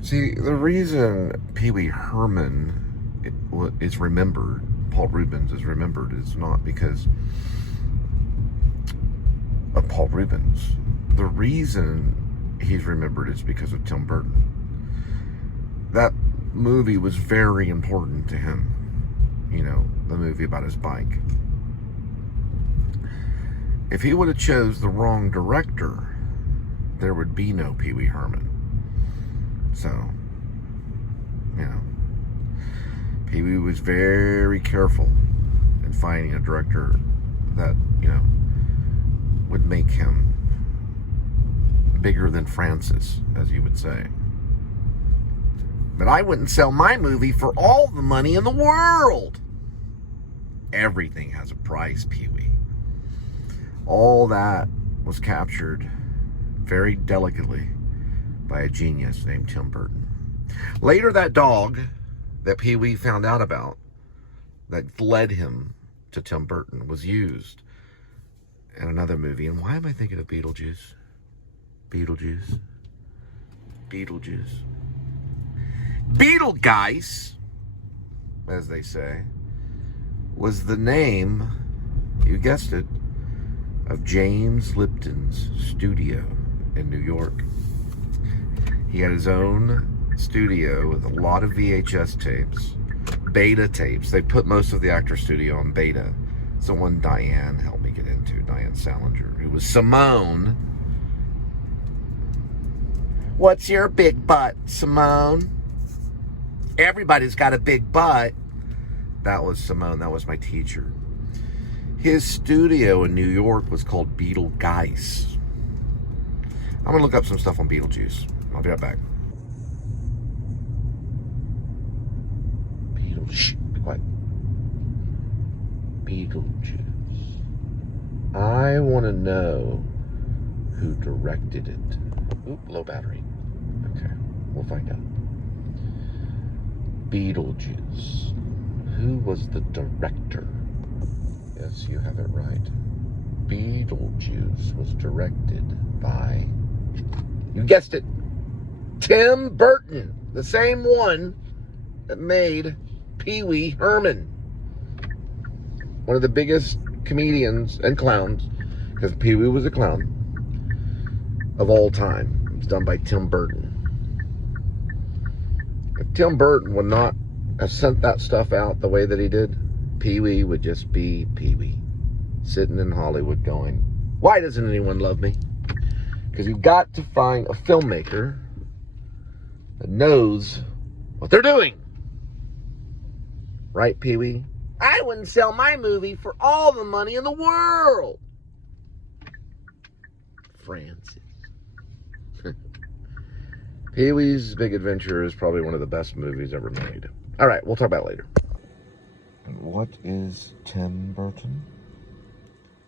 See, the reason Pee Wee Herman is remembered, Paul Reubens is remembered, is not because of Paul Reubens. The reason he's remembered is because of Tim Burton. That movie was very important to him. You know, the movie about his bike. If he would have chose the wrong director, there would be no Pee Wee Herman. So, you know, Pee Wee was very careful in finding a director that, you know, would make him bigger than Francis, as you would say. But I wouldn't sell my movie for all the money in the world. Everything has a price, Pee Wee. All that was captured very delicately by a genius named Tim Burton. Later, that dog that Pee Wee found out about, that led him to Tim Burton, was used in another movie. And why am I thinking of Beetlejuice? Beetlejuice. Beetlegeist, as they say, was the name, you guessed it, of James Lipton's studio in New York. He had his own studio with a lot of VHS tapes, beta tapes. They put most of the actor studio on beta. It's the one Diane helped me get into, Diane Salinger, who was Simone. What's your big butt, Simone? Everybody's got a big butt. That was Simone. That was my teacher. His studio in New York was called Beetlegeist. I'm going to look up some stuff on Beetlejuice. I'll be right back. Shh, be quiet. Beetlejuice. I want to know who directed it. Oop, low battery. Okay, we'll find out. Beetlejuice. Who was the director? Yes, you have it right. Beetlejuice was directed by, you guessed it, Tim Burton, the same one that made Pee Wee Herman. One of the biggest comedians and clowns, because Pee Wee was a clown, of all time. It was done by Tim Burton. If Tim Burton would not have sent that stuff out the way that he did, Pee Wee would just be Pee Wee, sitting in Hollywood going, why doesn't anyone love me? Because you've got to find a filmmaker that knows what they're doing. Right, Pee Wee? I wouldn't sell my movie for all the money in the world. Francis. Pee Wee's Big Adventure is probably one of the best movies ever made. All right, we'll talk about it later. And what is Tim Burton?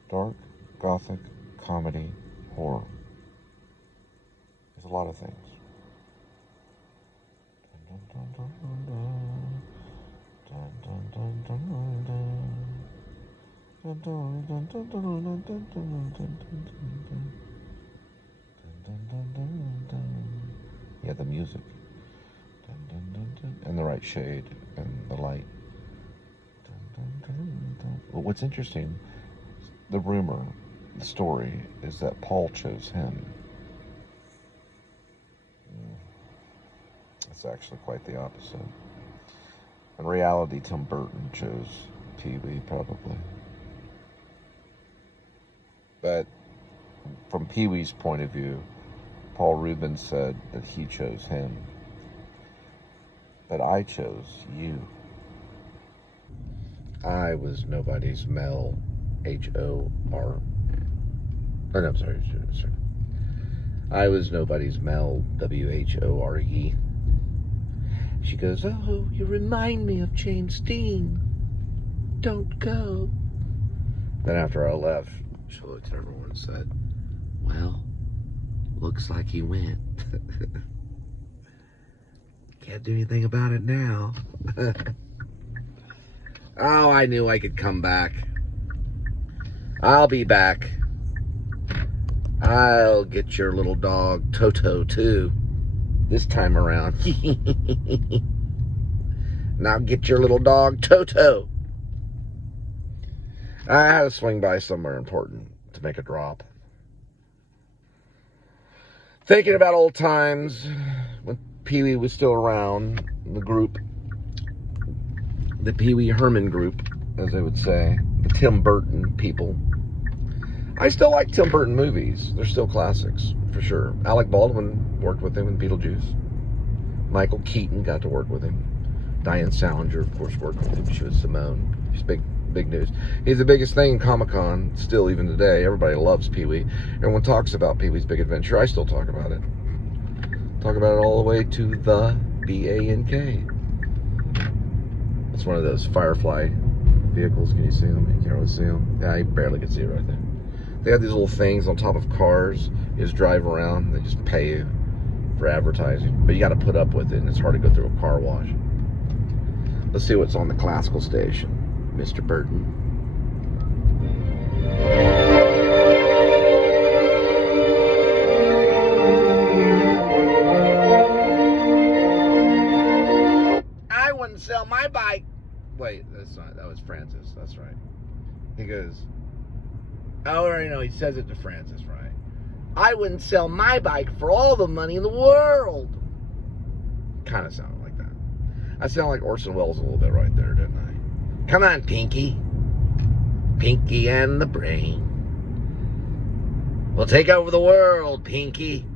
Dark, gothic, comedy, horror. There's a lot of things. Yeah, the music. And the right shade and the light. But what's interesting, the rumor, the story, is that Paul chose him. It's actually quite the opposite. In reality, Tim Burton chose Pee Wee, probably. But from Pee Wee's point of view, Paul Reubens said that he chose him. But I chose you. I was nobody's Mel, H-O-R. Oh, no, I'm sorry. I was nobody's Mel, W-H-O-R-E. She goes, oh, you remind me of James Dean. Don't go. Then after I left, she looked at everyone and said, well, looks like he went. Can't do anything about it now. Oh, I knew I could come back. I'll be back. I'll get your little dog, Toto, too. this time around. Now get your little dog, Toto. I had to swing by somewhere important to make a drop. Thinking about old times when Pee Wee was still around, the group, the Pee Wee Herman group, as they would say, the Tim Burton people. I still like Tim Burton movies. They're still classics, for sure. Alec Baldwin worked with him in Beetlejuice. Michael Keaton got to work with him. Diane Salinger, of course, worked with him. She was Simone. She's big news. He's the biggest thing in Comic-Con, still even today. Everybody loves Pee-wee. Everyone talks about Pee-wee's Big Adventure. I still talk about it. Talk about it all the way to the B-A-N-K. It's one of those Firefly vehicles. Can you see them? You can't really see them. Yeah, you barely can see it right there. They have these little things on top of cars. You just drive around. They just pay you for advertising. But you got to put up with it, and it's hard to go through a car wash. Let's see what's on the classical station, Mr. Burton. I wouldn't sell my bike. Wait, that's not. That was Francis. That's right. He goes, oh, I know. He says it to Francis, right? I wouldn't sell my bike for all the money in the world. Kind of sounded like that. I sound like Orson Welles a little bit right there, didn't I? Come on, Pinky. Pinky and the Brain. We'll take over the world, Pinky.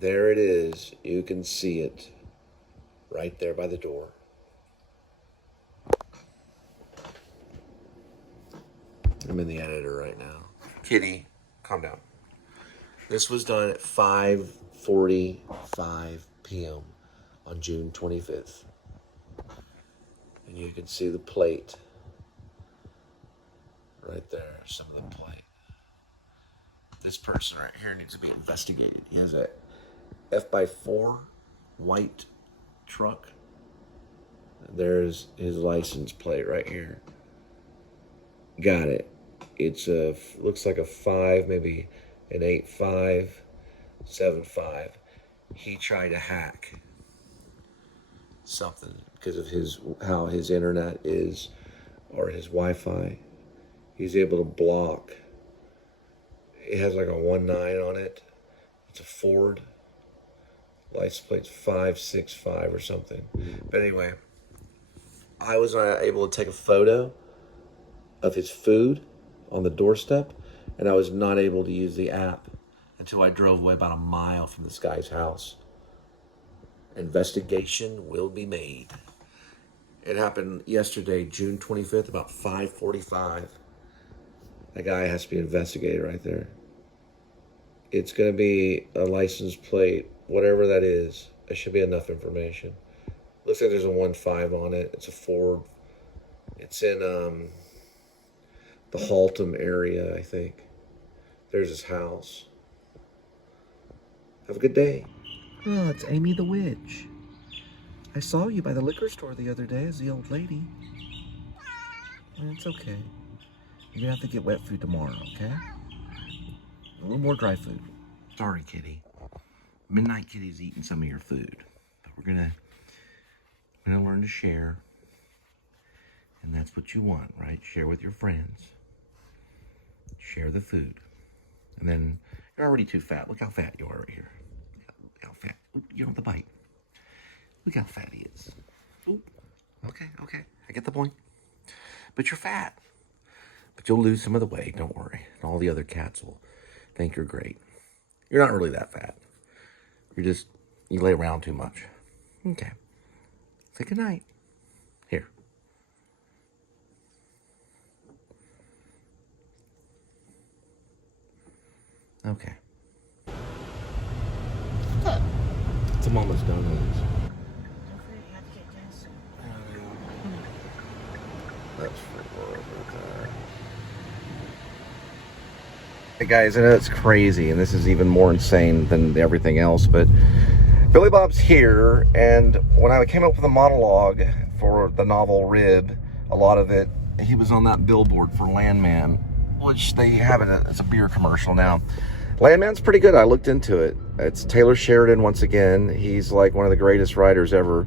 There it is. You can see it right there by the door. I'm in the editor right now. Kitty, calm down. This was done at 5:45 p.m. on June 25th. And you can see the plate right there, some of the plate. This person right here needs to be investigated. He has a F/4 white truck. There's his license plate right here. Got it. It's a, looks like a 5, maybe an 8575. He tried to hack something because of his, how his internet is, or his Wi-Fi. He's able to block. It has like a 19 on it. It's a Ford. License plate's 565 or something. But anyway, I was not able to take a photo of his food on the doorstep, and I was not able to use the app until I drove away about a mile from this guy's house. Investigation will be made. It happened yesterday, June 25th, about 5:45. That guy has to be investigated right there. It's going to be a license plate, whatever that is. There should be enough information. Looks like there's a 15 on it. It's a Ford. It's in the Haltom area, I think. There's his house. Have a good day. Oh, it's Amy the Witch. I saw you by the liquor store the other day as the old lady. It's okay. You're gonna have to get wet food tomorrow, okay? A little more dry food. Sorry, Kitty. Midnight Kitty's eating some of your food. But we're gonna We're gonna learn to share. And that's what you want, right? Share with your friends. Share the food. And then you're already too fat. Look how fat you are right here. Look how fat. Ooh, you don't have to bite. Look how fat he is. Ooh. Okay. I get the point. But you're fat. But you'll lose some of the weight, don't worry. And all the other cats will think you're great. You're not really that fat. You lay around too much. Okay. Say goodnight. Here. Okay. It's a Mama's Donuts. Don't forget you have to get gas. That's for that. Hey guys, I know it's crazy, and this is even more insane than everything else, but Billy Bob's here, and when I came up with a monologue for the novel Rib, a lot of it, he was on that billboard for Landman, which they have it's a beer commercial now. Landman's pretty good. I looked into it. It's Taylor Sheridan once again. He's like one of the greatest writers ever.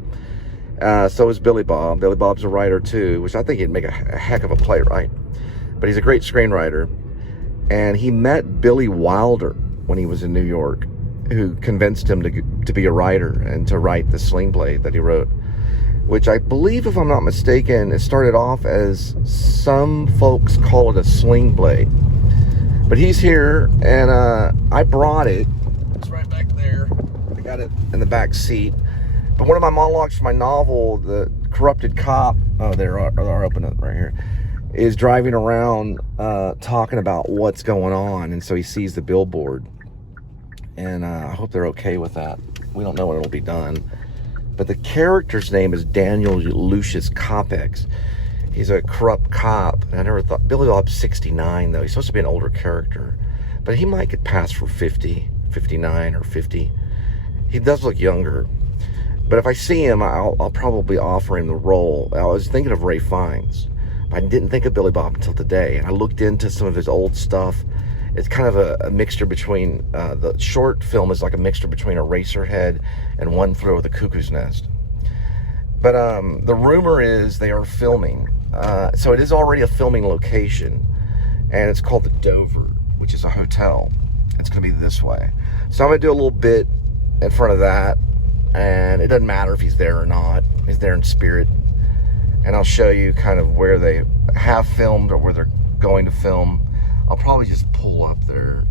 So is Billy Bob. Billy Bob's a writer too, which I think he'd make a heck of a playwright. But he's a great screenwriter. And he met Billy Wilder when he was in New York, who convinced him to be a writer and to write the Sling play that he wrote, which I believe, if I'm not mistaken, it started off as, some folks call it a sling play. But he's here, and I brought it. It's right back there. I got it in the back seat. But one of my monologues for my novel, The Corrupted Cop, they're open up right here, is driving around talking about what's going on. And so he sees the billboard. And I hope they're okay with that. We don't know when it'll be done. But the character's name is Daniel Lucius Copex. He's a corrupt cop. And I never thought, Billy Bob's 69 though. He's supposed to be an older character. But he might get passed for 50, 59 or 50. He does look younger. But if I see him, I'll probably offer him the role. I was thinking of Ray Fiennes. But I didn't think of Billy Bob until today. And I looked into some of his old stuff. It's kind of a mixture between, the short film is like a mixture between Eraserhead and One Flew Over the Cuckoo's Nest. But the rumor is they are filming. So it is already a filming location. And it's called the Dover, which is a hotel. It's going to be this way. So I'm going to do a little bit in front of that. And it doesn't matter if he's there or not. He's there in spirit. And I'll show you kind of where they have filmed or where they're going to film. I'll probably just pull up there.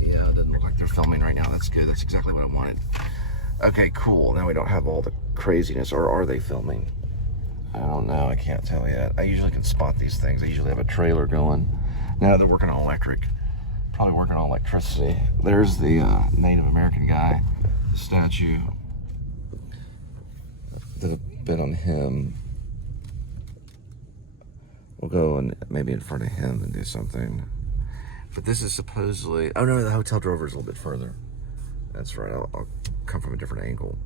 Yeah, it doesn't look like they're filming right now. That's good. That's exactly what I wanted. Okay, cool. Now we don't have all the craziness. Or are they filming? I don't know. I can't tell yet. I usually can spot these things. I usually have a trailer going. Now they're working on electric. Probably working on electricity. There's the Native American guy statue. Did a bit on him. We'll go and maybe in front of him and do something. But this is supposedly... Oh no, the Hotel Drover is a little bit further. That's right, I'll come from a different angle.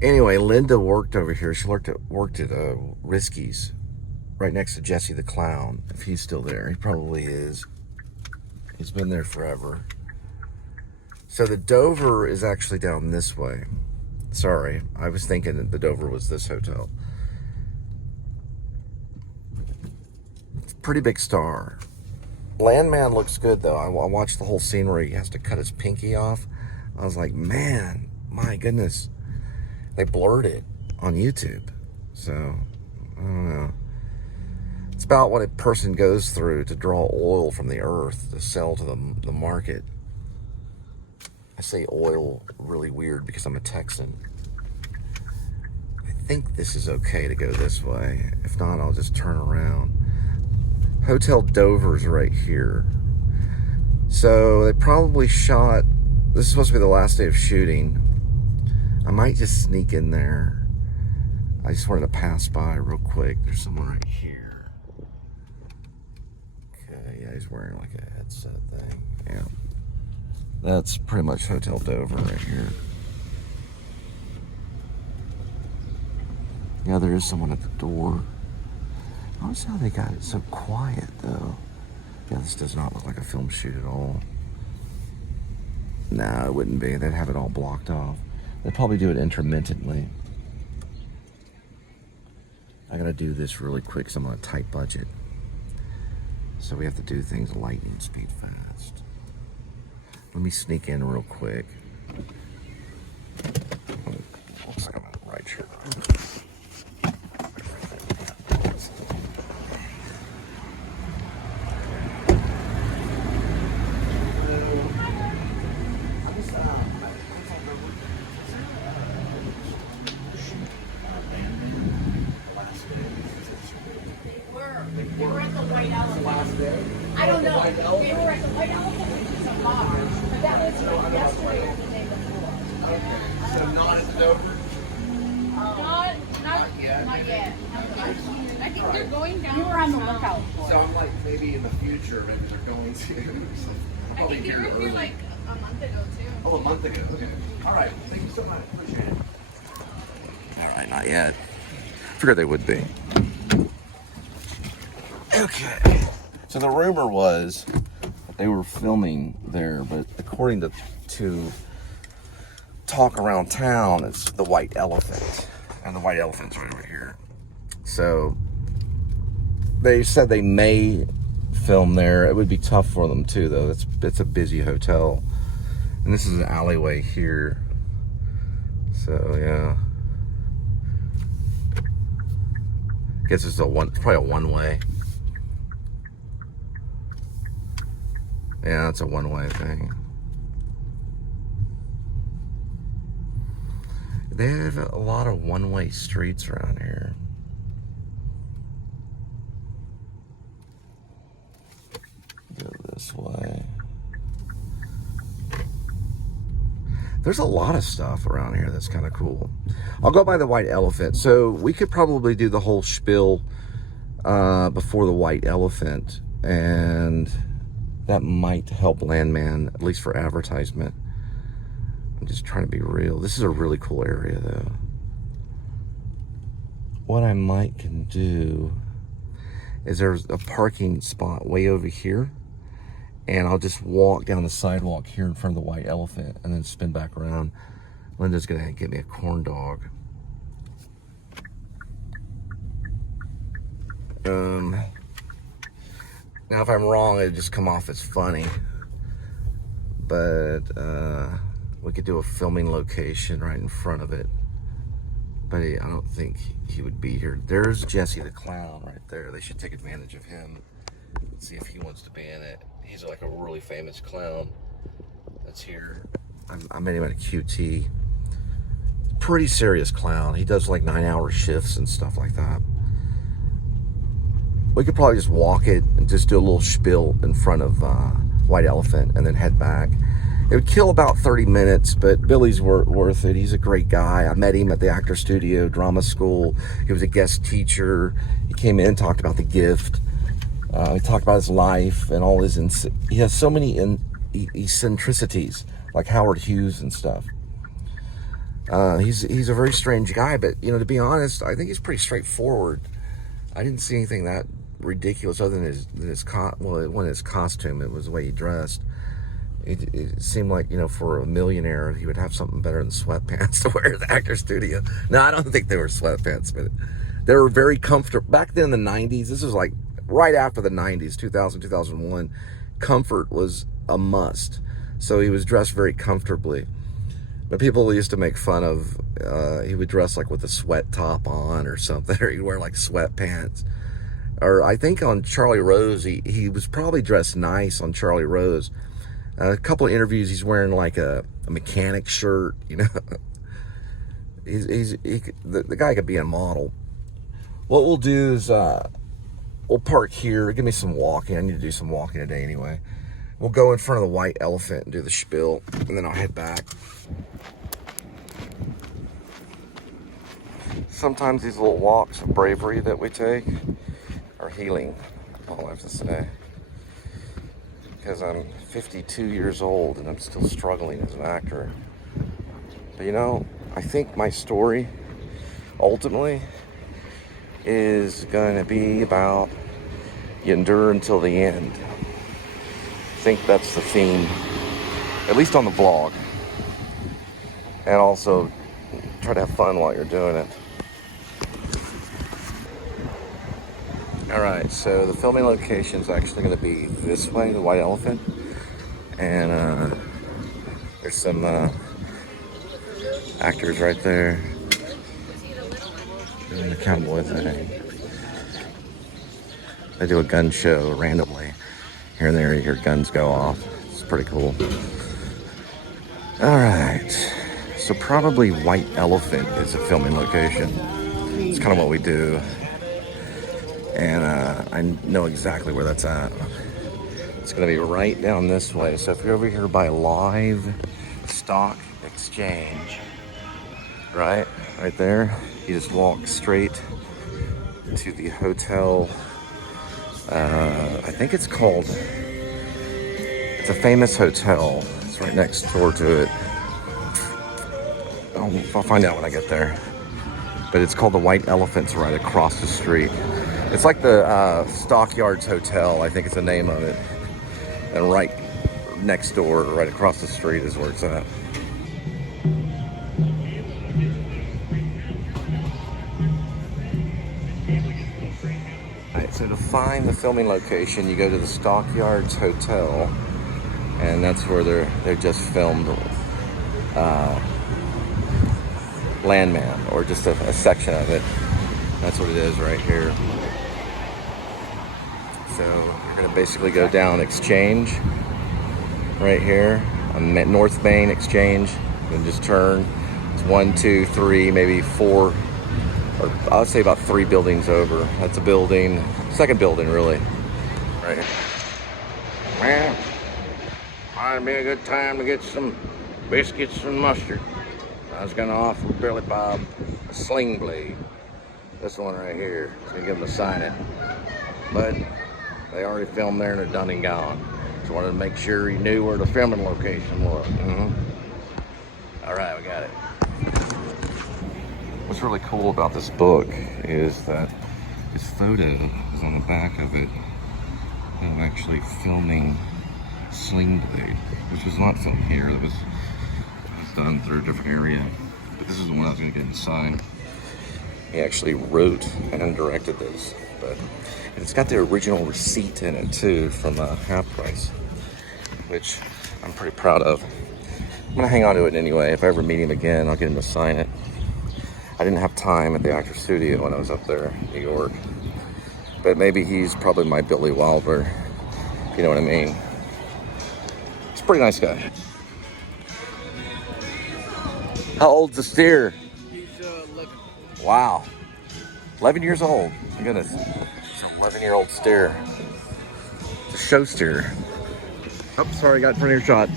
Anyway, Linda worked over here. She worked at Risky's, right next to Jesse the Clown. If he's still there, he probably is. He's been there forever. So the Dover is actually down this way. Sorry, I was thinking that the Dover was this hotel. It's a pretty big star. Landman looks good though. I watched the whole scene where he has to cut his pinky off. I was like, man, my goodness. They blurred it on YouTube. So, I don't know. It's about what a person goes through to draw oil from the earth to sell to the market. I say oil really weird because I'm a Texan. I think this is okay to go this way. If not, I'll just turn around. Hotel Dover's right here. So they probably shot... This is supposed to be the last day of shooting. I might just sneak in there. I just wanted to pass by real quick. There's someone right here. Okay, yeah, he's wearing like a headset thing. Yeah. That's pretty much Hotel Dover right here. Yeah, there is someone at the door. Notice how they got it so quiet, though. Yeah, this does not look like a film shoot at all. No, it wouldn't be. They'd have it all blocked off. They'd probably do it intermittently. I gotta do this really quick because I'm on a tight budget. So we have to do things lightning speed fast. Let me sneak in real quick. Looks like I'm in the right shirt. They were at the White Elephant. I don't know. They were at the White Elephant, which is a bar. But that was like yesterday or the day before. So not at the Dover? Not yet. I think they're going down. You were on the lookout for. So I'm like, maybe in the future, maybe they're going to. I think they were here like a month ago too. Oh, a month ago. Okay. All right. Thank you so much. Appreciate it. All right, not yet. Figured they would be. Okay. So the rumor was that they were filming there, but according to talk around town, it's the White Elephant. And the White Elephant's right over here. So they said they may film there. It would be tough for them too, though. It's a busy hotel. And this is an alleyway here. So yeah. Guess it's probably a one-way. Yeah, it's a one-way thing. They have a lot of one-way streets around here. Go this way. There's a lot of stuff around here that's kind of cool. I'll go by the White Elephant. So we could probably do the whole spiel before the White Elephant, and that might help Landman, at least for advertisement. I'm just trying to be real. This is a really cool area, though. What I might can do is there's a parking spot way over here, and I'll just walk down the sidewalk here in front of the White Elephant and then spin back around. Linda's gonna get me a corn dog. Now if I'm wrong, it'd just come off as funny. But we could do a filming location right in front of it. But I don't think he would be here. There's Jesse the Clown right there. They should take advantage of him. Let's see if he wants to be in it. He's like a really famous clown that's here. I met him at a QT. Pretty serious clown. He does like 9-hour shifts and stuff like that. We could probably just walk it and just do a little spiel in front of White Elephant and then head back. It would kill about 30 minutes, but Billy's worth it. He's a great guy. I met him at the Actor Studio Drama School. He was a guest teacher. He came in, talked about The Gift. He talked about his life and all his... he has so many eccentricities, like Howard Hughes and stuff. He's a very strange guy, but, you know, to be honest, I think he's pretty straightforward. I didn't see anything that ridiculous other than his costume. It was the way he dressed. It seemed like, you know, for a millionaire, he would have something better than sweatpants to wear at the Actor Studio. No, I don't think they were sweatpants, but they were very comfortable. Back then in the 90s, this was like right after the 90s, 2000, 2001, comfort was a must. So he was dressed very comfortably. But people used to make fun of, he would dress like with a sweat top on or something, or he'd wear like sweatpants. Or I think on Charlie Rose, he was probably dressed nice on Charlie Rose. A couple of interviews, he's wearing like a mechanic shirt, you know. The guy could be a model. What we'll do is we'll park here. Give me some walking. I need to do some walking today anyway. We'll go in front of the White Elephant and do the spiel, and then I'll head back. Sometimes these little walks of bravery that we take are healing, all I have to say. Because I'm 52 years old and I'm still struggling as an actor. But you know, I think my story ultimately is going to be about you endure until the end. I think that's the theme at least on the vlog. And also try to have fun while you're doing it. Alright, so the filming location is actually going to be this way, the White Elephant. And there's some actors right there doing the cowboy thing. They do a gun show randomly. Here and there you hear guns go off. It's pretty cool. Alright, so probably White Elephant is a filming location. It's kind of what we do. And I know exactly where that's at. It's gonna be right down this way. So if you're over here by Live Stock Exchange, right there, you just walk straight to the hotel. I think it's called, it's a famous hotel. It's right next door to it. I'll find out when I get there. But it's called the White Elephant's right across the street. It's like the Stockyards Hotel, I think it's the name of it. And right next door, right across the street is where it's at. Alright, so to find the filming location, you go to the Stockyards Hotel, and that's where they just filmed Landman, or just a section of it. That's what it is right here. So you're gonna basically go down Exchange right here on North Main Exchange, and just turn. It's 1, 2, 3, maybe 4, or I would say about 3 buildings over. That's a building, second building really, right here. Well, might be a good time to get some biscuits and mustard. I was gonna offer Billy Bob a Sling blade. This one right here. So you give him to sign it. But they already filmed there and they're done and gone. So I wanted to make sure you knew where the filming location was. Alright, we got it. What's really cool about this book is that his photo is on the back of it of actually filming Sling Blade, which was not filmed here. It was done through a different area. But this is the one I was going to get him to sign. He actually wrote and directed this, but it's got the original receipt in it too from Half Price, which I'm pretty proud of. I'm gonna hang on to it anyway. If I ever meet him again, I'll get him to sign it. I didn't have time at the Actors Studio when I was up there in New York, but maybe he's probably my Billy Wilder, if you know what I mean. He's a pretty nice guy. How old's the steer? He's 11. Wow. 11 years old. My goodness. It's an 11-year-old steer. It's a show steer. Oh, sorry, got in front of your shot.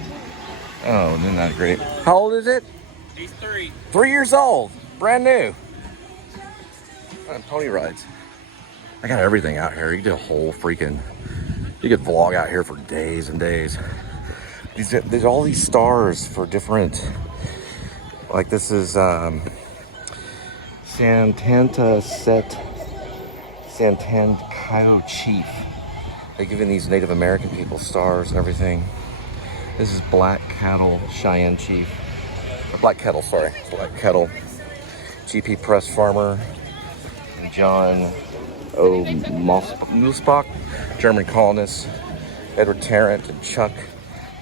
Oh, isn't that great? How old is it? He's 3. 3 years old. Brand new. Pony rides. I got everything out here. You could do a whole freaking... You could vlog out here for days and days. There's all these stars for different... Like this is Santancayo Chief. They're giving these Native American people stars and everything. This is Black Cattle Cheyenne Chief. Black Kettle, sorry. Black Kettle. GP Press Farmer. And John O. Nussbach, German colonist. Edward Tarrant and Chuck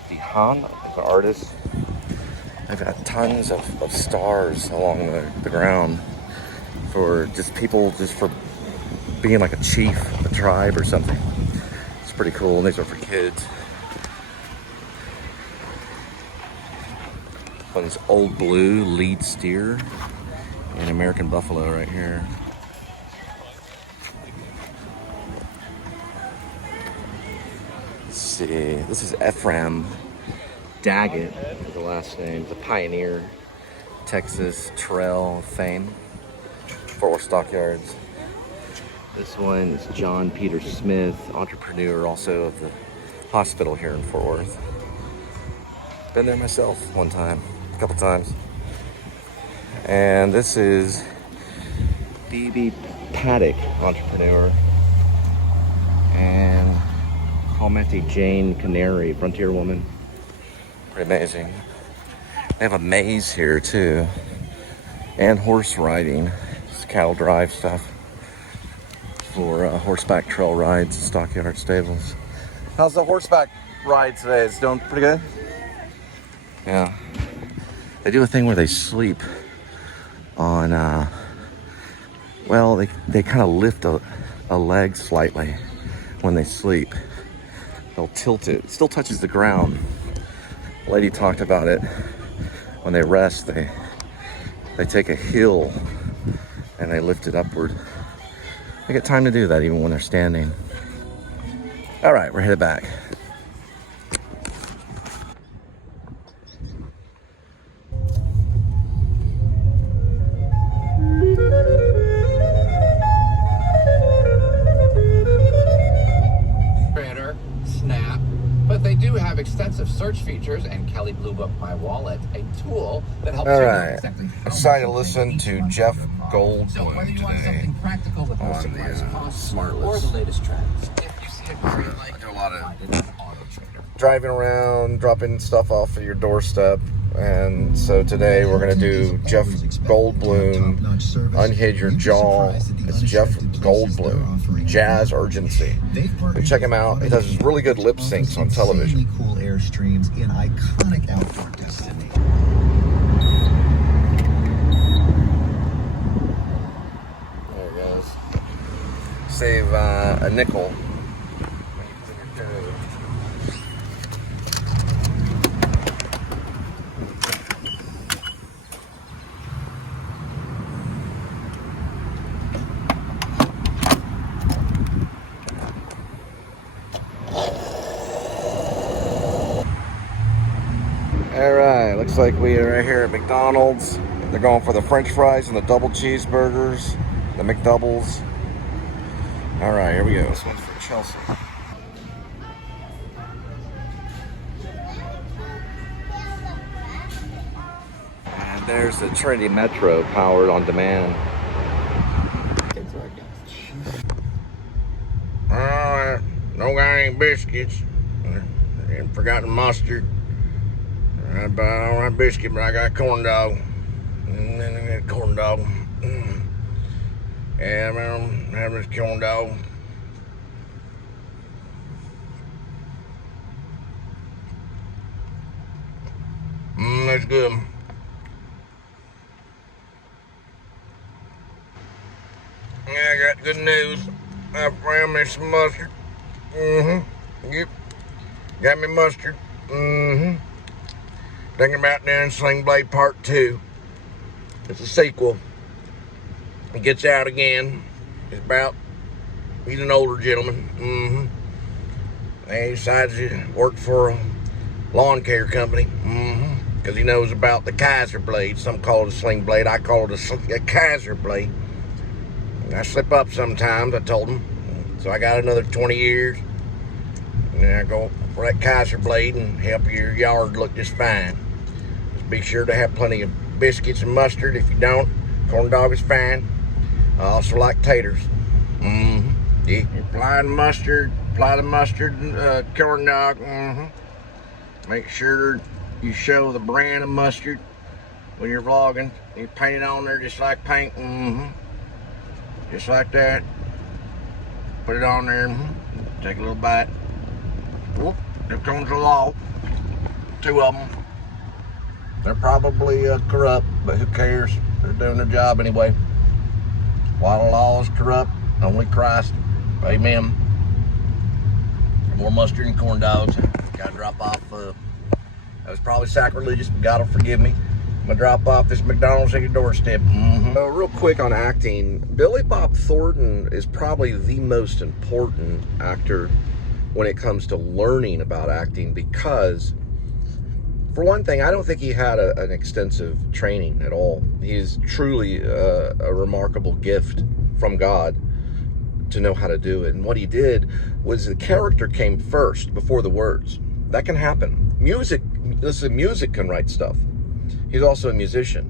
DeHaan, the artist. I've got tons of stars along the ground for just people, just for being like a chief of a tribe or something. It's pretty cool, and these are for kids. One's Old Blue, lead steer, and American Buffalo right here. Let's see, this is Ephraim Daggett, the last name, the pioneer, Texas trail fame, Fort Worth Stockyards. This one is John Peter Smith, entrepreneur also of the hospital here in Fort Worth. Been there myself one time, a couple times. And this is B.B. Paddock, entrepreneur. And Palmetto Jane Canary, frontier woman. Pretty amazing. They have a maze here too, and horse riding. It's cattle drive stuff for horseback trail rides, stockyard stables. How's the horseback ride today? It's doing pretty good? Yeah. They do a thing where they sleep on, well, they kind of lift a leg slightly when they sleep. They'll tilt it. It still touches the ground. The lady talked about it. When they rest, they take a heel and they lift it upward. They get time to do that even when they're standing. All right, we're headed back. Snap, but they do have extensive search features, and Kelly blew up my wallet, a tool that helps All you know right, exactly how decided to much listen you to need Jeff to buy. Goldblum So whether you want today something practical with no on surprise the, costs smart or list. the latest trends, if you see a car you like, I do a lot of find it on Auto Trader. driving around, dropping stuff off at your doorstep. And so today we're going to do Jeff Goldblum, Unhide Your Jaw. It's Jeff Goldblum, Jazz Urgency. Go check him out. He does his really good lip syncs on television. Cool airstreams in iconic outdoor destinations. There he goes. Save a nickel. Alright, looks like we are right here at McDonald's. They're going for the French fries and the double cheeseburgers, the McDoubles. Alright, here we go. This one's for Chelsea. And there's the Trinity Metro powered on demand. Alright, no got any biscuits. And forgotten mustard. I bought all my biscuit, but I got corn dog. And then I got corn dog. Yeah, I'm having this corn dog. That's good. Yeah, I got good news. I found me some mustard. Yep. Got me mustard. Thinking about doing Sling Blade Part 2. It's a sequel. He gets out again. He's an older gentleman. And he decides to work for a lawn care company. Because he knows about the Kaiser blade. Some call it a sling blade. I call it a Kaiser blade. I slip up sometimes, I told him. So I got another 20 years. And then I go for that Kaiser blade and help your yard look just fine. Just be sure to have plenty of biscuits and mustard. If you don't, corn dog is fine. I also like taters. Yeah. Apply the mustard, and corn dog. Make sure you show the brand of mustard when you're vlogging. You paint it on there just like paint. Just like that. Put it on there. Take a little bite. Whoop, there comes the law. 2 of them. They're probably corrupt, but who cares? They're doing their job anyway. While the law is corrupt, only Christ. Amen. More mustard and corn dogs. Gotta drop off. That was probably sacrilegious, but God will forgive me. I'm gonna drop off this McDonald's at your doorstep. Real quick on acting, Billy Bob Thornton is probably the most important actor when it comes to learning about acting, because for one thing, I don't think he had an extensive training at all. He is truly a remarkable gift from God to know how to do it. And what he did was the character came first before the words. That can happen. Music can write stuff. He's also a musician.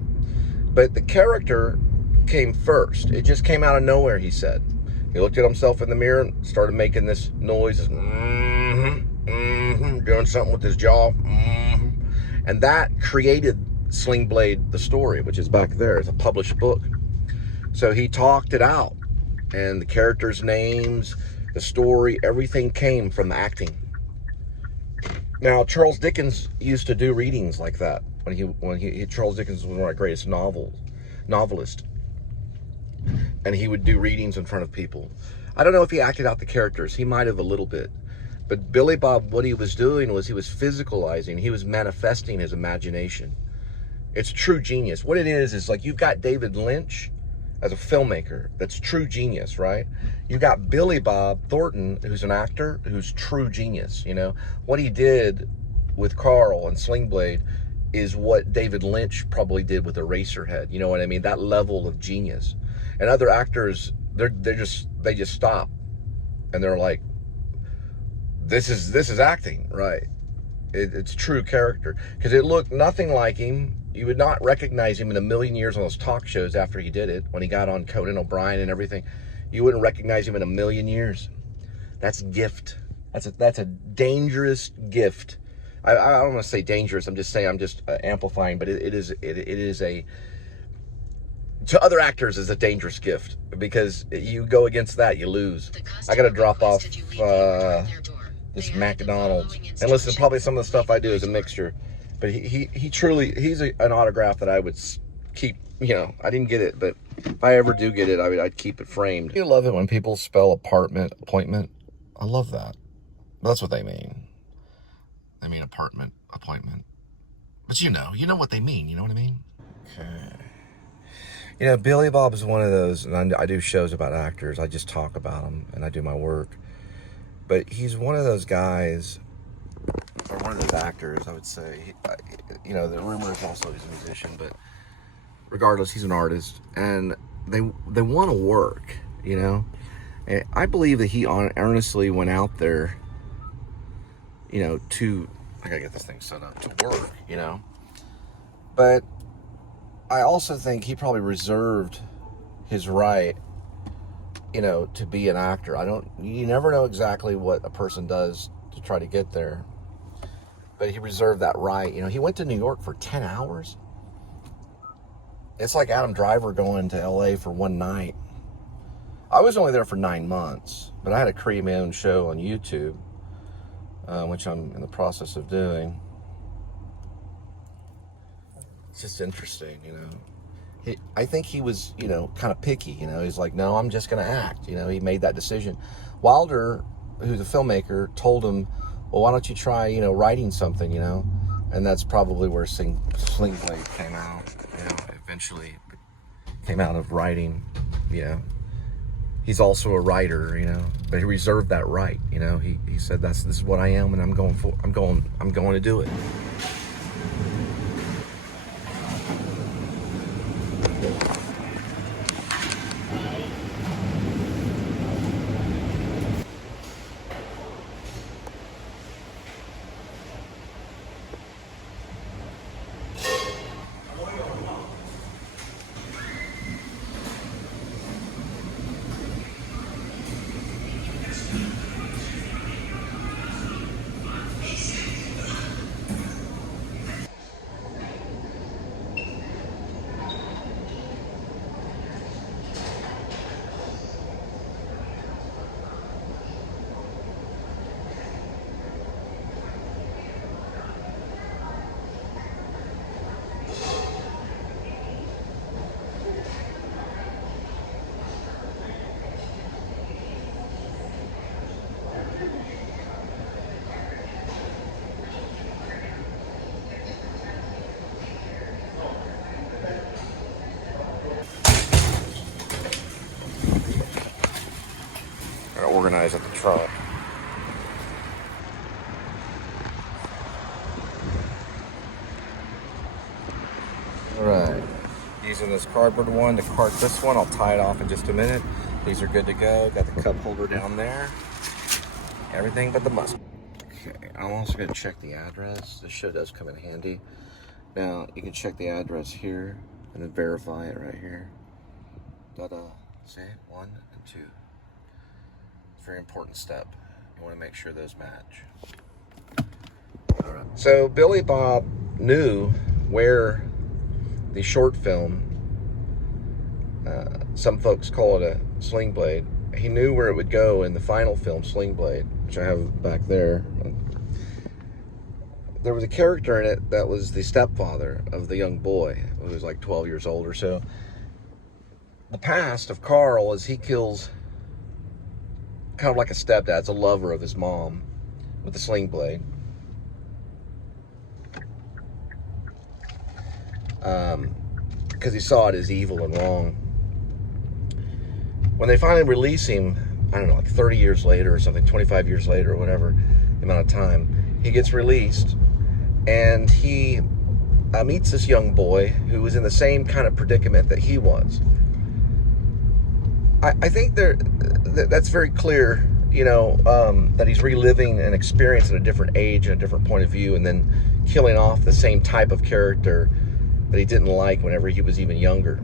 But the character came first. It just came out of nowhere, he said. He looked at himself in the mirror and started making this noise, doing something with his jaw. And that created Sling Blade, the story, which is back there. It's a published book. So he talked it out. And the characters' names, the story, everything came from the acting. Now, Charles Dickens used to do readings like that. Charles Dickens was one of my greatest novelists. And he would do readings in front of people. I don't know if he acted out the characters. He might have a little bit. But Billy Bob, what he was doing was he was physicalizing. He was manifesting his imagination. It's true genius. What it is like you've got David Lynch as a filmmaker. That's true genius, right? You got Billy Bob Thornton, who's an actor, who's true genius, you know? What he did with Carl and Sling Blade is what David Lynch probably did with Eraserhead. You know what I mean? That level of genius. And other actors, they just stop. And they're like, this is acting, right? It's true character. Because it looked nothing like him. You would not recognize him in a million years on those talk shows after he did it, when he got on Conan O'Brien and everything. You wouldn't recognize him in a million years. That's gift. That's a dangerous gift. I don't want to say dangerous. I'm just saying, I'm just amplifying, but it is a, to other actors, is a dangerous gift, because you go against that, you lose. I got to drop off this McDonald's, and listen, probably some of the stuff I do is a mixture, but he truly, he's an autograph that I would keep. You know, I didn't get it, but if I ever do get it, I'd keep it framed. You love it when people spell appointment. I love that. That's what they mean. They mean apartment, appointment. But you know what they mean. You know what I mean? Okay. You know, Billy Bob is one of those, and I do shows about actors. I just talk about them, and I do my work. But he's one of those guys, or one of those actors, I would say. You know, the rumor is also he's a musician, but regardless, he's an artist, and they want to work, you know. And I believe that he earnestly went out there, you know, I gotta get this thing set up, to work, you know. But I also think he probably reserved his right, you know, to be an actor. You never know exactly what a person does to try to get there. But he reserved that right. You know, he went to New York for 10 hours. It's like Adam Driver going to LA for one night. I was only there for 9 months, but I had to create my own show on YouTube, which I'm in the process of doing. It's just interesting, you know. I think he was, you know, kind of picky, you know. He's like, no, I'm just going to act. You know, he made that decision. Wilder, who's a filmmaker, told him, well, why don't you try, you know, writing something, you know? And that's probably where Sling Blade came out. You know, eventually came out of writing, you know. He's also a writer, you know, but he reserved that right, you know. He said, this is what I am, and I'm going to do it. Organize at the truck. Alright, using this cardboard one to cart this one. I'll tie it off in just a minute. These are good to go. Got the cup holder down there. Everything but the musk. Okay, I'm also going to check the address. This show does come in handy. Now, you can check the address here and then verify it right here. See, 1 and 2. Very important step. You want to make sure those match. All right. So Billy Bob knew where the short film, some folks call it a sling blade, he knew where it would go in the final film, Sling Blade, which I have back there. There was a character in it that was the stepfather of the young boy, who was like 12 years old or so. The past of Carl is he kills, kind of like a stepdad, it's a lover of his mom with the sling blade. Because he saw it as evil and wrong. When they finally release him, I don't know, like 30 years later or something, 25 years later or whatever amount of time, he gets released, and he meets this young boy who was in the same kind of predicament that he was. I think that's very clear, you know, that he's reliving an experience at a different age and a different point of view, and then killing off the same type of character that he didn't like whenever he was even younger.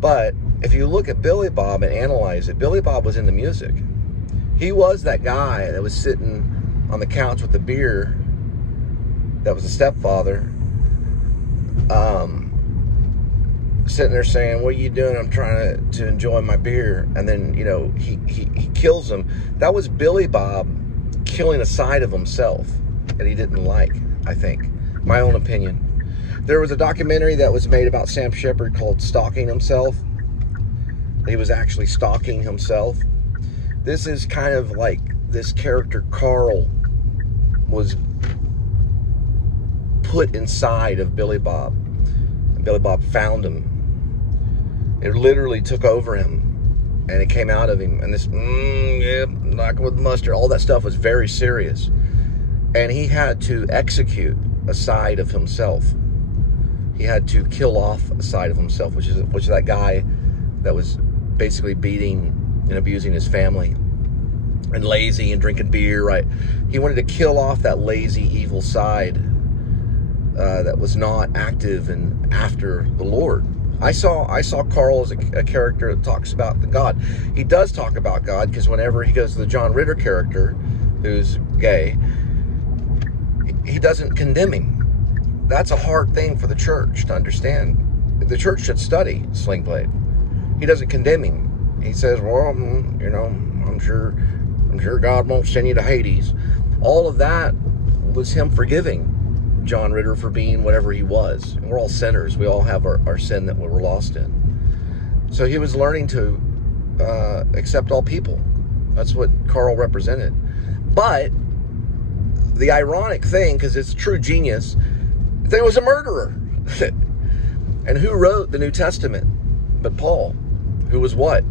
But if you look at Billy Bob and analyze it, Billy Bob was into music. He was that guy that was sitting on the couch with the beer that was the stepfather, sitting there saying, "What are you doing? I'm trying to enjoy my beer." And then, you know, he kills him. That was Billy Bob killing a side of himself that he didn't like, I think. My own opinion. There was a documentary that was made about Sam Shepard called Stalking Himself. He was actually stalking himself. This is kind of like this character Carl was put inside of Billy Bob. And Billy Bob found him. It literally took over him, and it came out of him. And this, knock with mustard, all that stuff was very serious. And he had to execute a side of himself. He had to kill off a side of himself, which is that guy that was basically beating and abusing his family, and lazy and drinking beer, right? He wanted to kill off that lazy, evil side that was not active and after the Lord. I saw Carl as a character that talks about the God. He does talk about God, because whenever he goes to the John Ritter character, who's gay, he doesn't condemn him. That's a hard thing for the church to understand. The church should study Sling Blade. He doesn't condemn him. He says, well, you know, I'm sure God won't send you to Hades. All of that was him forgiving John Ritter for being whatever he was. We're all sinners. We all have our sin that we're lost in. So he was learning to accept all people. That's what Carl represented. But the ironic thing, because it's true genius, that he was a murderer. And who wrote the New Testament but Paul, who was what?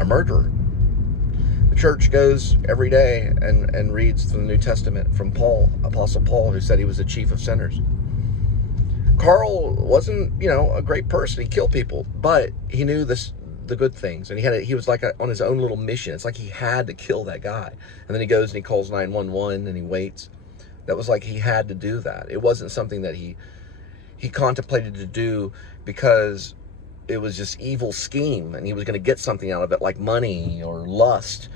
A murderer. The church goes every day and reads the New Testament from Paul, Apostle Paul, who said he was the chief of sinners. Carl wasn't, you know, a great person. He killed people, but he knew the good things, and he was like on his own little mission. It's like he had to kill that guy, and then he goes and he calls 911 and he waits. That was like he had to do that. It wasn't something that he contemplated to do because it was just evil scheme, and he was going to get something out of it, like money or lust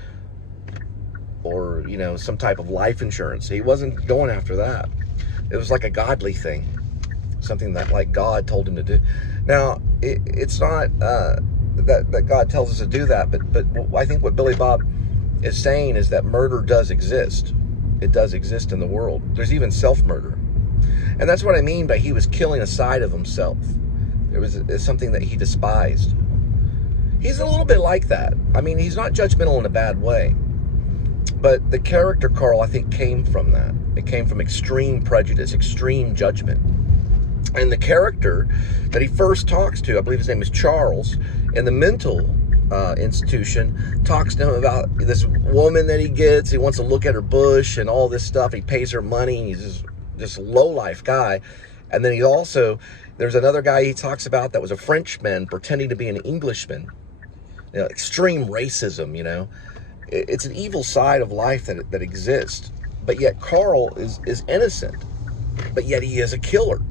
or, you know, some type of life insurance. He wasn't going after that. It was like a godly thing, something that like God told him to do. Now, it's not that God tells us to do that, but I think what Billy Bob is saying is that murder does exist. It does exist in the world. There's even self-murder. And that's what I mean by he was killing a side of himself. It's something that he despised. He's a little bit like that. I mean, he's not judgmental in a bad way. But the character Carl, I think, came from that. It came from extreme prejudice, extreme judgment. And the character that he first talks to, I believe his name is Charles, in the mental institution, talks to him about this woman that he gets. He wants to look at her bush and all this stuff. He pays her money. He's this low-life guy. And then he also, there's another guy he talks about that was a Frenchman pretending to be an Englishman. You know, extreme racism, you know. It's an evil side of life that exists. But yet Carl is innocent. But yet he is a killer.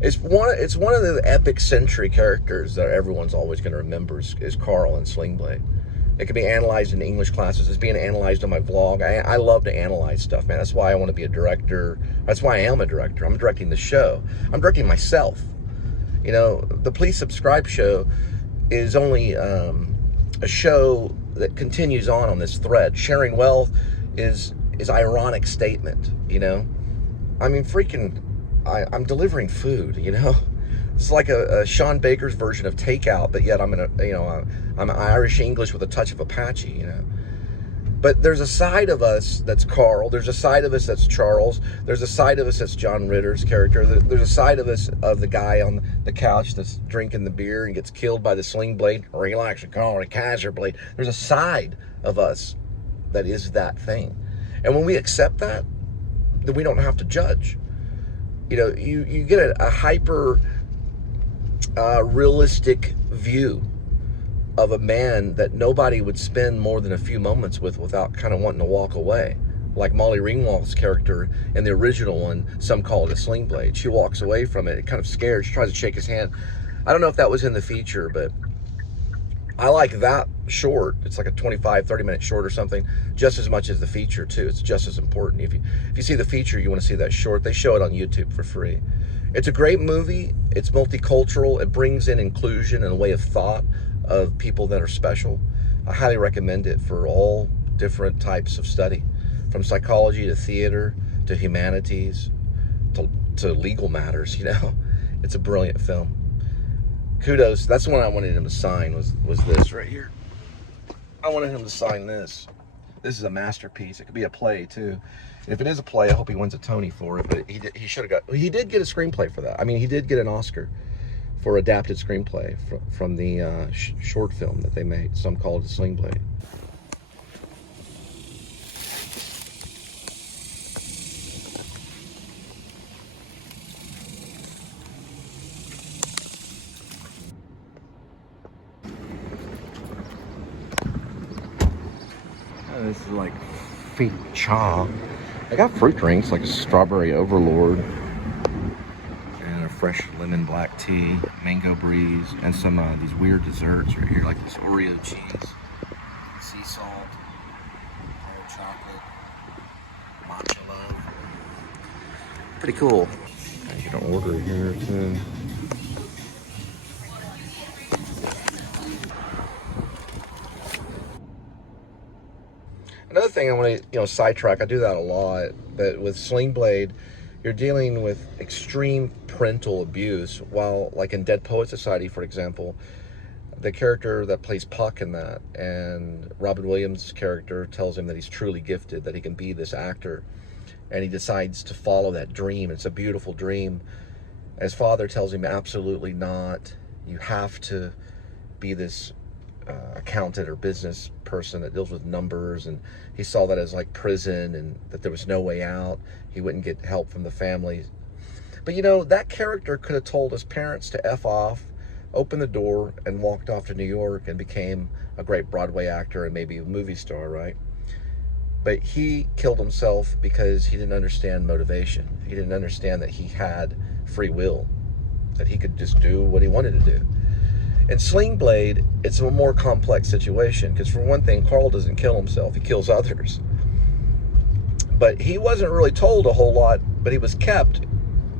It's one of the epic century characters that everyone's always going to remember is Carl in Sling Blade. It can be analyzed in English classes. It's being analyzed on my vlog. I love to analyze stuff, man. That's why I want to be a director. That's why I am a director. I'm directing the show. I'm directing myself. You know, the Please Subscribe show is only a show that continues on this thread. Sharing wealth is ironic statement, you know? I mean, freaking, I'm delivering food, you know? It's like a Sean Baker's version of Takeout, but yet I'm Irish English with a touch of Apache, you know? But there's a side of us that's Carl. There's a side of us that's Charles. There's a side of us that's John Ritter's character. There's a side of us of the guy on the couch that's drinking the beer and gets killed by the sling blade, or he likes to call it a Kaiser blade. There's a side of us that is that thing. And when we accept that, then we don't have to judge. You know, you get a hyper realistic view of a man that nobody would spend more than a few moments with without kind of wanting to walk away. Like Molly Ringwald's character in the original one, some call it a sling blade. She walks away from it, kind of scared. She tries to shake his hand. I don't know if that was in the feature, but I like that short. It's like a 25, 30-minute short or something, just as much as the feature, too. It's just as important. If you see the feature, you want to see that short. They show it on YouTube for free. It's a great movie. It's multicultural. It brings in inclusion and a way of thought of people that are special. I highly recommend it for all different types of study, from psychology to theater to humanities to legal matters, you know. It's a brilliant film. Kudos. That's the one I wanted him to sign, was this right here. I wanted him to sign this. This is a masterpiece. It could be a play too. And if it is a play, I hope he wins a Tony for it, but he should have he did get a screenplay for that. I mean, he did get an Oscar for adapted screenplay from the short film that they made. Some call it a Sling Blade. This is like fake cha. I got fruit drinks like a strawberry overlord and a fresh lemon black tea, mango breeze, and some these weird desserts right here, like this Oreo cheese, sea salt, pearl chocolate, matcha love. Pretty cool. I get an order here too. Another thing I want to, sidetrack, I do that a lot, but with Sling Blade, you're dealing with extreme parental abuse, while like in Dead Poet Society, for example, the character that plays Puck in that, and Robin Williams' character tells him that he's truly gifted, that he can be this actor, and he decides to follow that dream. It's a beautiful dream. His father tells him, absolutely not. You have to be this accountant or business person that deals with numbers, and he saw that as like prison and that there was no way out. He wouldn't get help from the family. But that character could have told his parents to F off, opened the door, and walked off to New York and became a great Broadway actor and maybe a movie star, right? But he killed himself because he didn't understand motivation. He didn't understand that he had free will, that he could just do what he wanted to do. In Sling Blade, it's a more complex situation, because for one thing, Carl doesn't kill himself, he kills others. But he wasn't really told a whole lot, but he was kept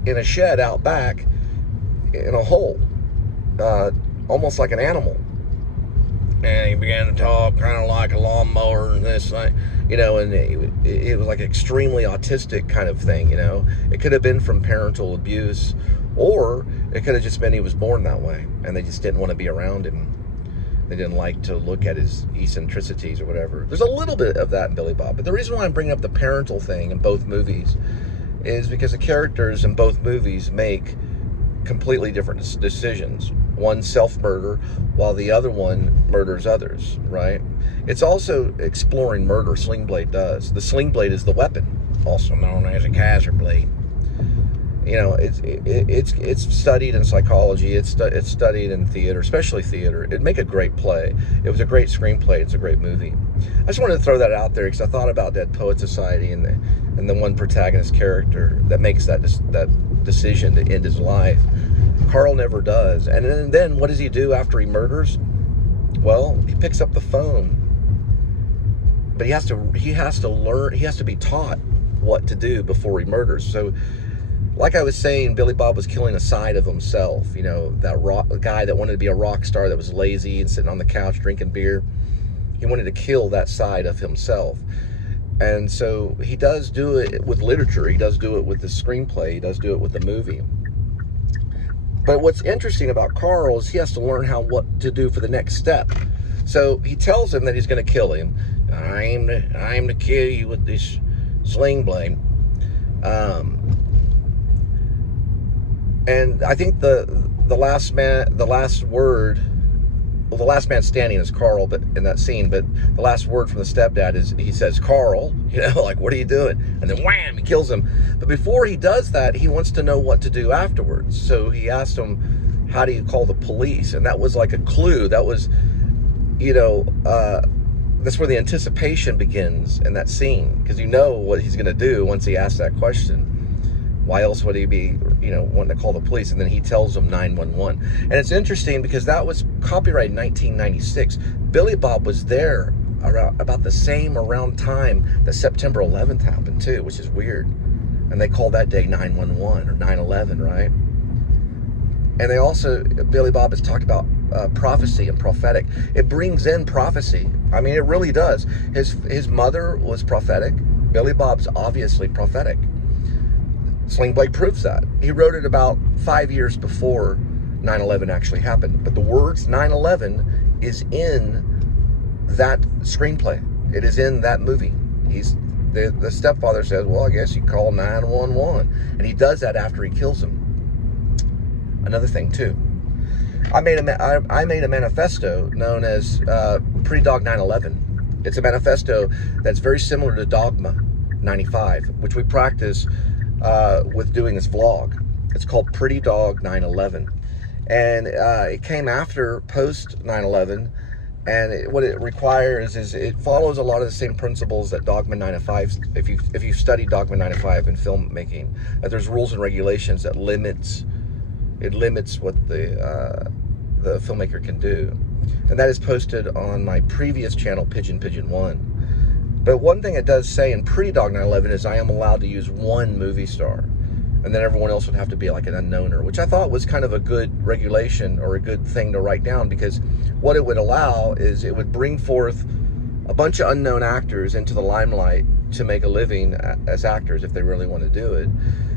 in a shed out back in a hole, almost like an animal. And he began to talk kind of like a lawnmower and this, and it was like extremely autistic kind of thing, It could have been from parental abuse, or it could have just been he was born that way, and they just didn't want to be around him. They didn't like to look at his eccentricities or whatever. There's a little bit of that in Billy Bob, but the reason why I'm bringing up the parental thing in both movies is because the characters in both movies make completely different decisions. One self-murder, while the other one murders others, right? It's also exploring murder, Sling Blade does. The Sling Blade is the weapon, also known as a Kaiser blade. It's studied in psychology. It's studied in theater, especially theater. It'd make a great play. It was a great screenplay. It's a great movie. I just wanted to throw that out there because I thought about Dead Poet Society and the one protagonist character that makes that decision to end his life. Carl never does. And then what does he do after he murders? Well, he picks up the phone but he has to learn, he has to be taught what to do before he murders. So like I was saying, Billy Bob was killing a side of himself, you know, that guy that wanted to be a rock star, that was lazy and sitting on the couch drinking beer. He wanted to kill that side of himself. And so he does do it with literature, he does do it with the screenplay, he does do it with the movie. But what's interesting about Carl is he has to learn what to do for the next step. So he tells him that he's going to kill him. I aim to kill you with this sling blade. And I think the last man standing is Carl, but in that scene, but the last word from the stepdad is, he says, Carl, you know, like, what are you doing? And then wham, he kills him. But before he does that, he wants to know what to do afterwards. So he asked him, how do you call the police? And that was like a clue. That was, you know, that's where the anticipation begins in that scene, because you know what he's going to do once he asks that question. Why else would he be, you know, wanting to call the police? And then he tells them 911. And it's interesting because that was copyrighted in 1996. Billy Bob was there about the same around time that September 11th happened too, which is weird. And they called that day 911 or 9/11, right? And they also, Billy Bob has talked about prophecy and prophetic. It brings in prophecy. I mean, it really does. His mother was prophetic. Billy Bob's obviously prophetic. Sling Blade proves that. He wrote it about 5 years before 9/11 actually happened. But the words 9/11 is in that screenplay. It is in that movie. The stepfather says, well, I guess you call 911. And he does that after he kills him. Another thing, too. I made a manifesto known as Pretty Dog 9/11. It's a manifesto that's very similar to Dogma 95, which we practice with doing this vlog. It's called Pretty Dog 9/11, and it came after post 9/11, and what it requires is it follows a lot of the same principles that Dogma 95. If you study Dogma 95 in filmmaking, that there's rules and regulations that limits what the filmmaker can do, and that is posted on my previous channel, Pigeon 1. But one thing it does say in Pretty Dog 9/11 is I am allowed to use one movie star, and then everyone else would have to be like an unknowner, which I thought was kind of a good regulation or a good thing to write down, because what it would allow is it would bring forth a bunch of unknown actors into the limelight to make a living as actors if they really want to do it.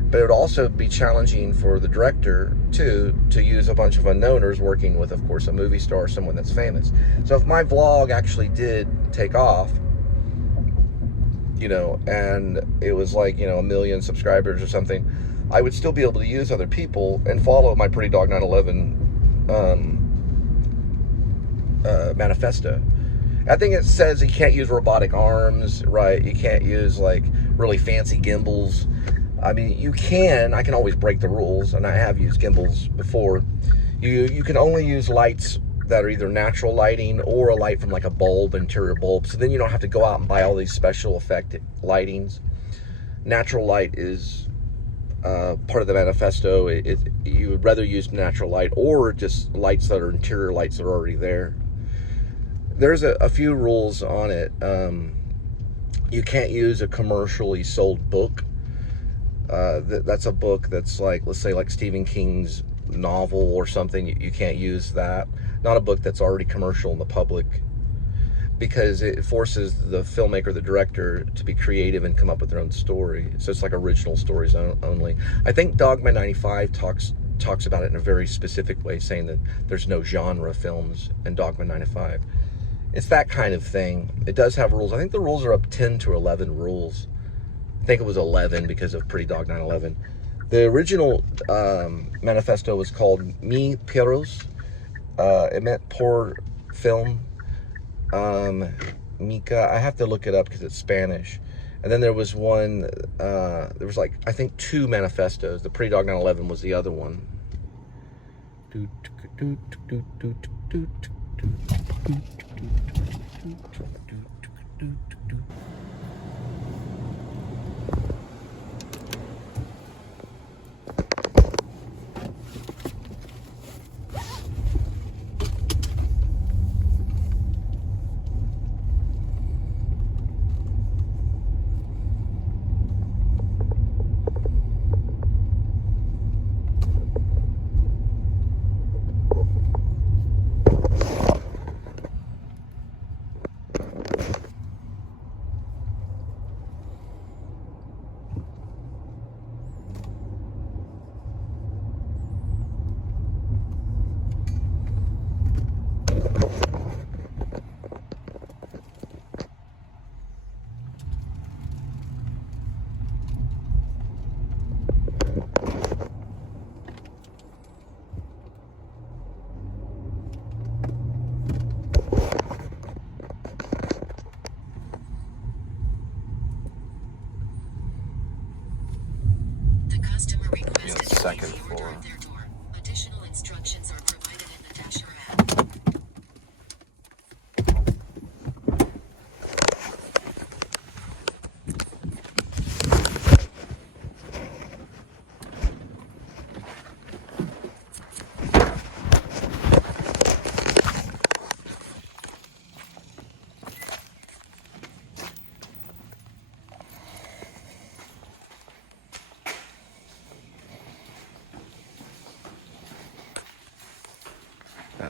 But it would also be challenging for the director to use a bunch of unknowners working with, of course, a movie star or someone that's famous. So if my vlog actually did take off, you know, and it was like, you know, 1 million subscribers or something, I would still be able to use other people and follow my Pretty Dog 9/11 manifesto. I think it says you can't use robotic arms, right? You can't use like really fancy gimbals. I mean, you can. I can always break the rules, and I have used gimbals before. You can only use lights that are either natural lighting or a light from like a bulb, interior bulb. So then you don't have to go out and buy all these special effect lightings. Natural light is part of the manifesto. You would rather use natural light or just lights that are interior lights that are already there. There's a few rules on it. You can't use a commercially sold book. That's a book that's like, let's say like Stephen King's novel or something. You can't use that. Not a book that's already commercial in the public, because it forces the filmmaker, the director, to be creative and come up with their own story. So it's like original stories only. I think Dogma 95 talks about it in a very specific way, saying that there's no genre films in Dogma 95. It's that kind of thing. It does have rules. I think the rules are up 10 to 11 rules. I think it was 11 because of Pretty Dog 9/11. The original manifesto was called Mi Perros. It meant poor film. Mica. I have to look it up because it's Spanish. And then there was one, there was like, I think 2 manifestos. The Pretty Dog 9/11 was the other one.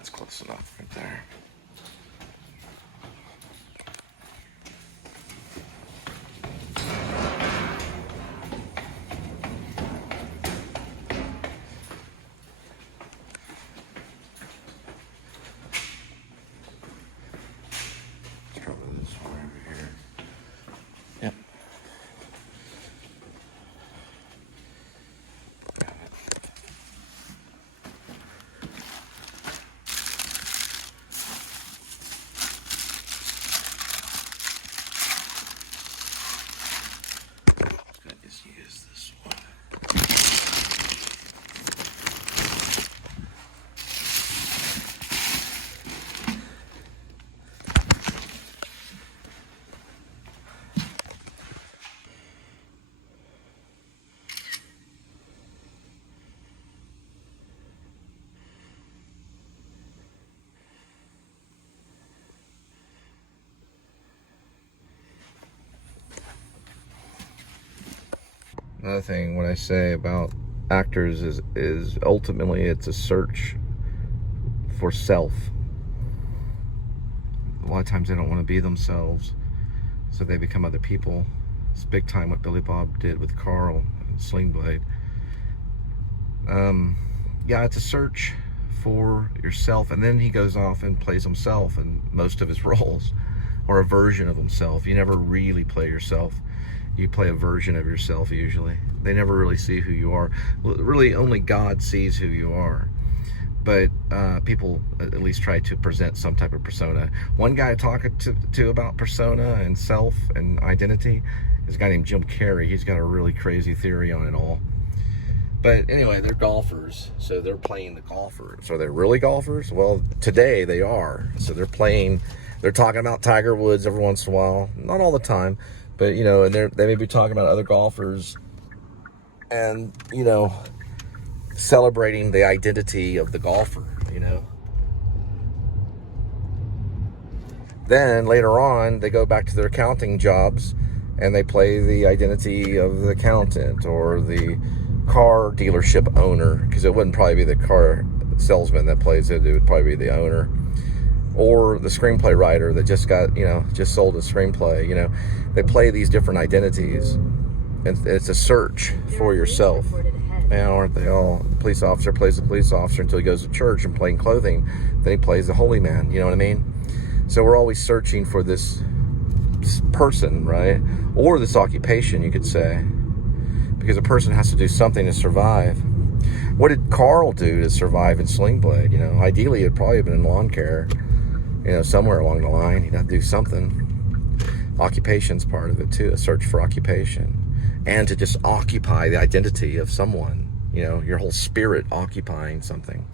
That's close enough right there. Let's cover this one over here. Yep. Just use this one. Another thing, what I say about actors is ultimately it's a search for self. A lot of times they don't want to be themselves, so they become other people. It's big time what Billy Bob did with Carl and Sling Blade. Yeah, it's a search for yourself, and then he goes off and plays himself in most of his roles, or a version of himself. You never really play yourself. You play a version of yourself usually. They never really see who you are. Really, only God sees who you are. But people at least try to present some type of persona. One guy I talked to about persona and self and identity is a guy named Jim Carrey. He's got a really crazy theory on it all. But anyway, they're golfers, so they're playing the golfers. Are they really golfers? Well, today they are. So they're talking about Tiger Woods every once in a while. Not all the time. But, you know, and they may be talking about other golfers and, you know, celebrating the identity of the golfer, you know. Then later on, they go back to their accounting jobs and they play the identity of the accountant or the car dealership owner, because it wouldn't probably be the car salesman that plays it. It would probably be the owner. Or the screenplay writer that just got, you know, just sold a screenplay. You know, they play these different identities, and it's a search for yourself. Now, aren't they all? The police officer plays the police officer until he goes to church and plain clothing. Then he plays the holy man. You know what I mean? So we're always searching for this person, right? Or this occupation, you could say, because a person has to do something to survive. What did Carl do to survive in Sling Blade? You know, ideally, it'd probably have been in lawn care. You know, somewhere along the line, he'd have to do something. Occupation's part of it too, a search for occupation. And to just occupy the identity of someone, you know, your whole spirit occupying something.